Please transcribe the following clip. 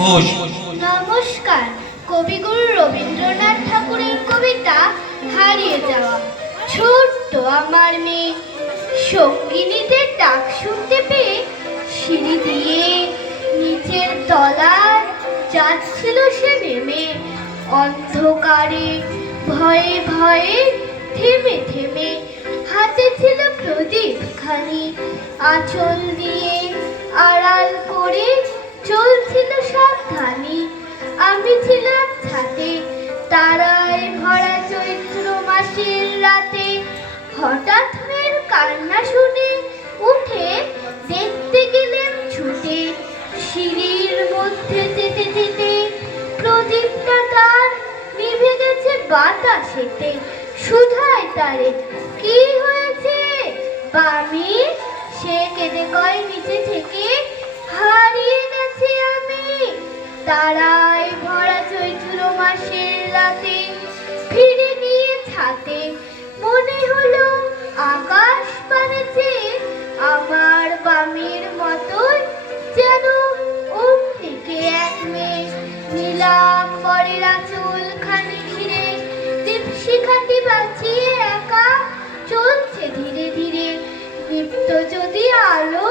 ঘোষ। নমস্কার। কবিগুরু রবীন্দ্রনাথ ঠাকুরের কবিতা হারিয়ে যাওয়া। ছোট্ট আমার মেয়ে সঙ্গিনীদের ডাক শুনতে পেয়ে সিঁড়ি দিয়ে নিচের তলায় যাচ্ছিল সে নেমে। অন্ধকারে ভয়ে ভয়ে থেমে থেমে হাতে ছিল প্রদীপ খানি, আঁচল দিয়ে আড়াল করে চলছিল সাবধানী। আমি ছিলাম ছাদে তারায় ভরা চৈত্র মাসের রাতে। হঠাৎ মেয়ের কান্না শুনে উঠে দেখতে গেলেন ছুটে। সিঁড়ির মধ্যে যেতে যেতে প্রদীপটা তার নিভে গেছে বাতাসেতে। শুধায় তারে, কি হয়েছে বামি? সে কেঁদে কয় নিচে থেকে, হারিয়ে গেছি আমি তারায় ভরা চৈত্র মাসের রাতে। ফিরে গিয়ে ছাতে মনে হলো আকাশ পানে চেয়ে আমার বামির মতোই যেন অমনিকে এক মেয়ে। নীলাম্বরের আঁচল খানি ঘিরে দীপশিখাটি বাঁচিয়ে একা চলছে ধীরে ধীরে। দীপ্ত যদি আলো